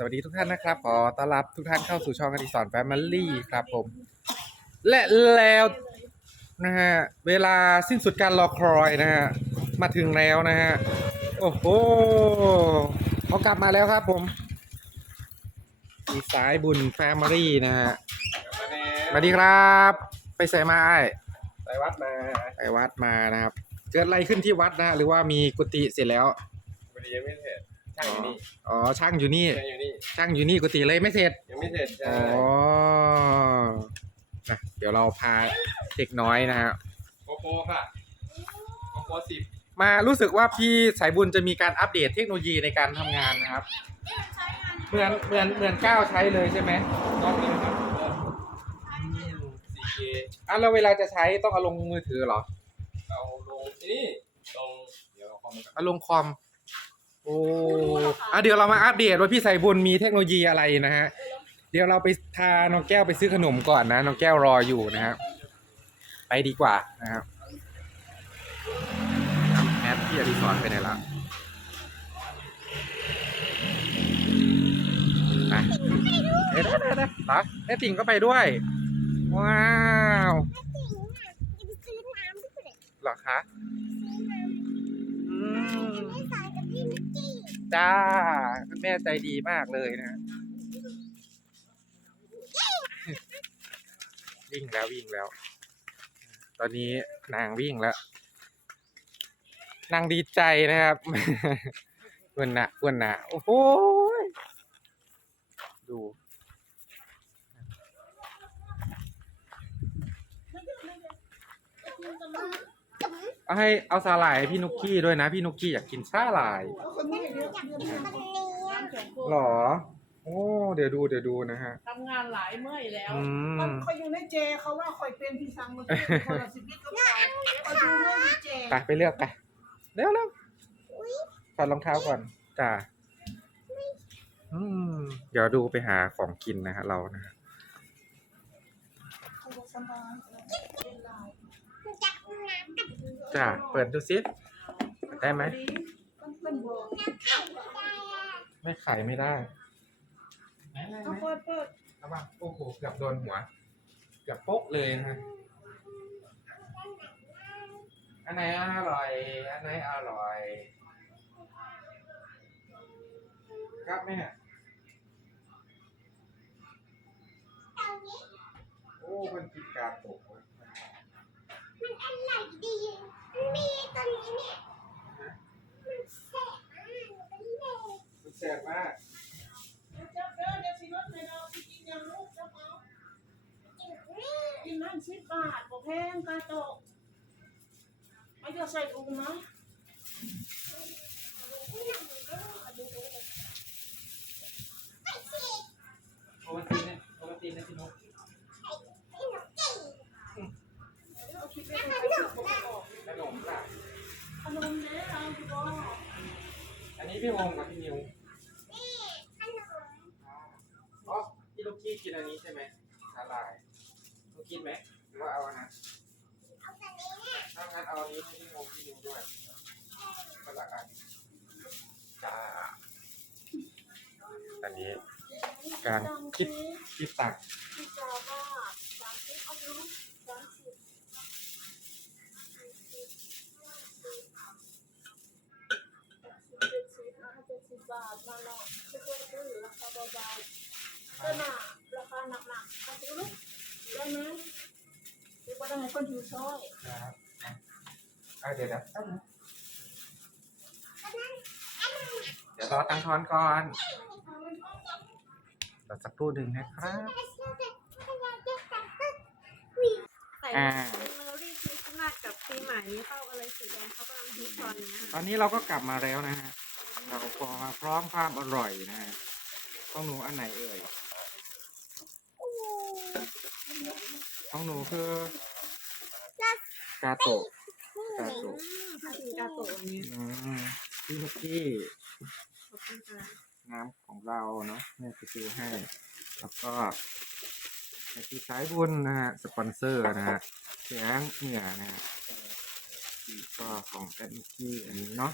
สวัสดีทุกท่านนะครับ ขอต้อนรับทุกท่านเข้าสู่ช่องอดิสรแฟมิลี่ครับผม และแล้วนะฮะเวลาสิ้นสุดการรอคอยนะฮะมาถึงแล้วนะฮะโอ้โหเขากลับมาแล้วครับผมอีสายบุญแฟมิลี่นะฮะสวัสดีครับ ไปใส่มาไอ้ไปวัดมาไปวัดมานะครับ เกิดอะไรขึ้นที่วัดนะฮะหรือว่ามีกุฏิเสร็จแล้วพอดียังไม่เสร็จ ช่างอยู่นี่อ๋อช่างอยู่นี่ ช่างอยู่นี่ช่างอยู่นี่กุฏิเลยไม่เสร็จ ยังไม่เสร็จใช่อ๋อนะเดี๋ยวเราพาเด็กน้อยนะฮะโกโก้ค่ะโกโก้สิบมารู้สึกว่าพี่สายบุญจะมีการอัปเดตเทคโนโลยีในการทำงานนะครับ เหมือนเหมือนเหมือนก้าวใช้เลยใช่ไหมรอบนี้ครับสี่เคอะแล้วเวลาจะใช้ต้องเอาลงมือถือเหรอเอาลงนี่ลงเดี๋ยวเอาคอมมาก่อนเอาลงคอม โอ้อะเดี๋ยวเรามาอัปเดตว่าพี่สายบุญมีเทคโนโลยีอะไรนะฮะ เดี๋ยวเราไปพาน้องแก้วไปซื้อขนมก่อนนะ น้องแก้วรออยู่นะฮะ ไปดีกว่านะครับทำแอปที่อดิสรไปไหนละไปเอ๊ะได้ได้ได้เหรอแม่ติ่งก็ไปด้วย ว้าวเหรอคะอืม จ้า คุณแม่ใจดีมากเลยนะวิ่งแล้ววิ่งแล้ว ตอนนี้นางวิ่งแล้ว นางดีใจนะครับเพื่อนนะเพื่อนนะโอ้โหดู เอาให้เอาสาหร่ายให้พี่นุกกี้ด้วยนะ พี่นุกกี้อยากกินสาหร่ายหรอ โอ้ เดี๋ยวดูเดี๋ยวดูนะฮะทำงานหลายเมื่อยแล้วอืมันมคอยอยู่ในเจเขาว่าคอยเป็นพี่สังมันเป็นคนละสิบนิดก็พอคอยดูเรื่องในเจไปไปเลือกไปเร็วเร็วถอดรองเท้าก่อนจ้าอืมเดี๋ยวดูไปหาของกินนะฮะเรานะฮะ จ้าเปิดดูซิได้ไหมไม่ไขไม่ได้ไไหนเอาไหนเปิดเปิดระวังโอ้โหเกือบโดนหัวเกือบโป๊กเลยนะอันไหนอร่อยอันไหนอร่อยครับแม่โอ้มันกินกาตกมันอะไรดี มันมีตอนนี้เนี่ยมันแสบมากมันเป็นเด็กมันแสบมากจับเด้อเดี๋ยวสิรถไปเราสิกินยังลูกจับเอาจริงนี่กินนั่นสิบบาทบ่แพงกาโตะเอาจะใส่ถุงนะโอวัลตินเนี่ยโอวัลตินนะพี่นก ไอ้หนูเก่ง เอาคิดไปใส่ถุงบ่ออก ขนมล่ะ ขนมเด้อเอาดีบ่ อันนี้พี่โฮมกับพี่นิวนี่ขนมอ๋อพี่ลูกกี้กินอันนี้ใช่ไหมสาหร่ายลูกกินไหมหรือว่าเอาอันนั้นเอาแต่นี้เนี่ยถ้างั้นเอาอันนี้ให้พี่โฮมพี่นิวด้วยก็ละกันจ้าตอนนี้การคิดคิดตักาทมาเนาะไม่ควรซื้อราคาเบาๆก็น่ะราคาหนักๆเอาดูลูกได้ไหมหรือว่าได้ให้คนอยู่ซอยครับเอาเดี๋ยวนะแป๊บนึงเดี๋ยวรอตังค์ทอนก่อนรอสักครู่หนึ่งนะครับ ใส่อ่า เมอรี่คริสต์มาสกับปีใหม่นี้เข้าอะไรสีแดงเขากำลังฮิตตอนเนี้ยตอนนี้เราก็กลับมาแล้วนะฮะ เราพอมาพร้อมความอร่อยนะฮะของหนูอันไหนเอ่ยของหนูคือกาโตะกาโตะอืมถ้ากินกาโตะอย่างนี้อืมพี่นุกกี้ขอบคุณค่ะน้ำของเราเนาะแม่ไปซื้อให้ แล้วก็ไอที่สายบุญนะฮะสปอนเซอร์นะฮะเสียงเหนือนะฮะแล้วก็ของแอดมิกกี้อันนี้เนาะ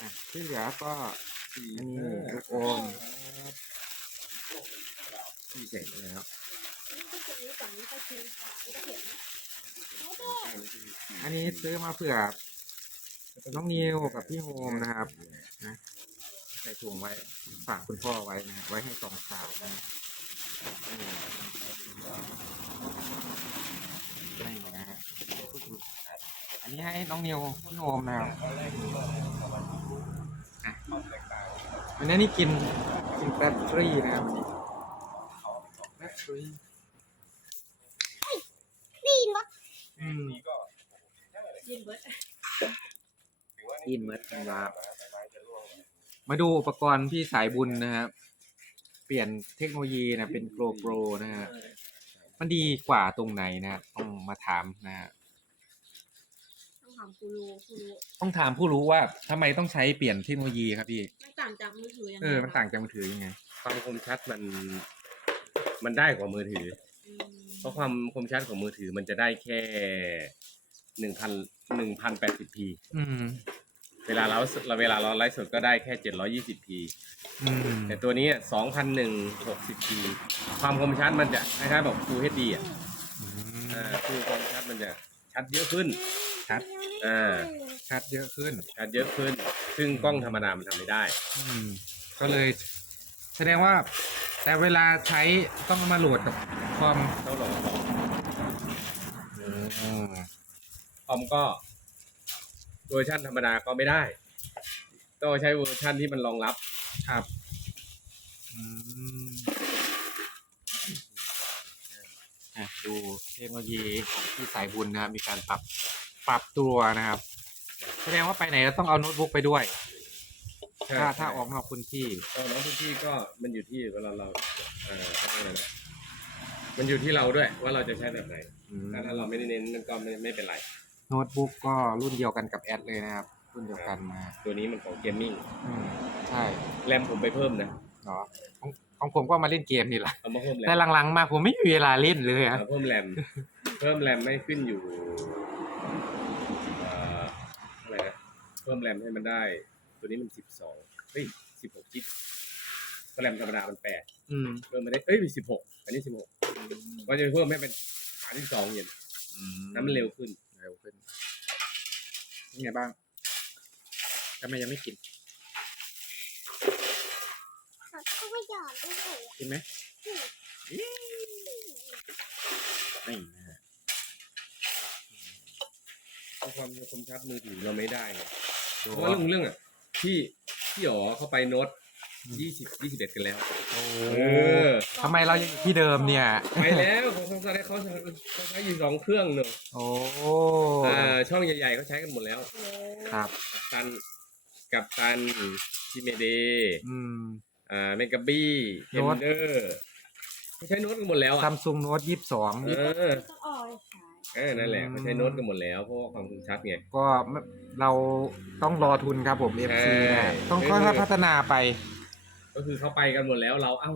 อะที่เหลือก็สี่อันนี้ห้าลูกอมที่เสร็จแล้วนี่ก็คือนี้ฝั่งนี้ก็กินนี่ก็เห็นอันนี้ซื้อมาเผื่อน้องนิวกับพี่โฮมนะครับนะใส่ถุงไว้ฝากคุณพ่อไว้นะฮะไว้ให้สองสาวนะนี่นี่นะฮะอันนี้ให้น้องนิวพี่โฮมนะครับอะ วันนี้นี่กินกินแบตเตอรี่นะครับวันนี้แบตเตอรี่ดีนวะอืมยินเบิร์ดอินเมดนะครับมาดูอุปกรณ์พี่สายบุญนะครับ เปลี่ยนเทคโนโลยีนะเป็นโกลโปรนะฮะมันดีกว่าตรงไหนนะฮะต้องมาถามนะฮะต้อง ถามกูรูกูรูต้องถามผู้รู้ว่าทำไมต้องใช้เปลี่ยนเทคโนโลยีครับพี่ ไม่ต่างจากมือถือยังไงเออ มันต่างจากมือถือยังไง ความคมชัดมันมันได้กว่ามือถือ อืมเพราะความคมชัดของมือถือมันจะได้แค่หนึ่งพันหนึ่งพันแปดสิบพีอืม เวลาเราเราเวลาเราไลฟ์สดก็ได้แค่เจ็ดร้อยี่สิบพีอืมแต่ตัวนี้สองพันหนึ่งหกสิบพีความคมชัดมันจะคล้ายๆแบบ Full HD อะอืมอ่าคือความชัดมันจะชัดเยอะขึ้น ชัด อ่าชัดเยอะขึ้น ชัดเยอะขึ้น ซึ่งกล้องธรรมดามันทำไม่ได้ อืมก็เลย แสดงว่า แต่เวลาใช้ต้องเอามาโหลดกับคอมต้องลองของอืมคอมก็เวอร์ชันธรรมดาก็ไม่ได้ ต้องใช้เวอร์ชันที่มันรองรับ ครับอืมอะดูเทคโนโลยีของพี่สายบุญนะครับ มีการปรับ ปรับตัวนะครับ แสดงว่าไปไหนเราต้องเอาโน้ตบุ๊กไปด้วยถ้าถ้าออกนอกพื้นที่ เออน้องทุกที่ก็มันอยู่ที่เวลาเราเออเขาเรียกอะไรนะมันอยู่ที่เราด้วย ว่าเราจะใช้แบบไหนอืมถ้าถ้าเราไม่ได้เน้นมันก็ไม่ไม่เป็นไร โน้ตบุ๊กก็รุ่นเดียวกันกับแอดเลยนะครับ รุ่นเดียวกันนะตัวนี้มันของเกมมิ่งอืมใช่แรมผมไปเพิ่มนะเนาะของของผมก็มาเล่นเกมนี่แหละ เอามาเพิ่มแรแต่มหลังๆมาผมไม่มีเวลาเล่นเลยอะ เอาเพิ่มแรมเพิ่มแรมไม่ขึ้นอยู่เอ่ออะไรนะเพิ่มแรมให้มันได้ ตัวนี้มันสิบสองเฮ้ยสิบหกจิกแรมธรรมดามันแปดอืมเพิ่มมาได้เอ้ยสิบหกอันนี้สิบหกก็จะเพิ่มให้เป็นสามสิบสองเย็นนั้นมันเร็วขึ้นเร็วขึ้นนี่ไงบ้างทำไมยังไม่กินเขาต้องไม่หยอดด้วยกินไหมนี่นะฮะเพราะความคมชัดมือถือเราไม่ได้ไงดู เพราะว่าเรื่องเรื่องอะที่ที่อ๋อเขาไปโน้ตยี่สิบยี่สิบเอ็ดกันแล้วโอ้เออ ทำไมเรายังอยู่ที่เดิมเนี่ย ไปแล้วของเขาใช้เขาเขาใช้อยู่สองเครื่องเนอะโอ้ อ่าช่องใหญ่ๆเขาใช้กันหมดแล้วโอ้ครับ กับตันกับตันทีเมเดอืม อ่าเมกาบี้เอนโน้ตเดอร์เขาใช้โน้ตกันหมดแล้วอะซัมซุงโน้ตยี่สิบสองเออ ต้องออยขาย เออนั่นแหละเขาใช้โน้ตกันหมดแล้วเพราะว่าความคมชัดไง ก็ไม่เราต้องรอทุนครับผม FC ใช่ นะต้องไม่ค่อยไม่ๆพัฒนาไป ก็คือเขาไปกันหมดแล้วเราเอ้า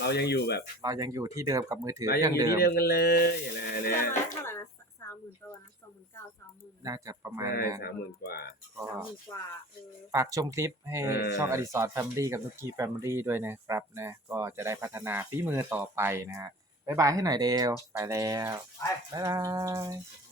เรายังอยู่แบบเรายังอยู่ที่เดิมกับมือถือเราเคยัรื่งองอยู่เดิที่มเดิมกันเลยอะไรเดืเนี่อนยละเท่าไหร่นะสามหมื่นตัวนะสองหมื่นเก้าสามหมื่นน่าจะประมาณใช่นั้นสามหมื่นกว่า ก็ สามหมื่นกว่าเออฝากชมคลิปให้เออ ช่องอดิสรแฟมิลี่กับนุกกี้แฟมิลี่ด้วยนะครับนะ ก็จะได้พัฒนาฝีมือต่อไปนะฮะ บายบายให้หน่อยเดวไปแล้วบ๊ายบาย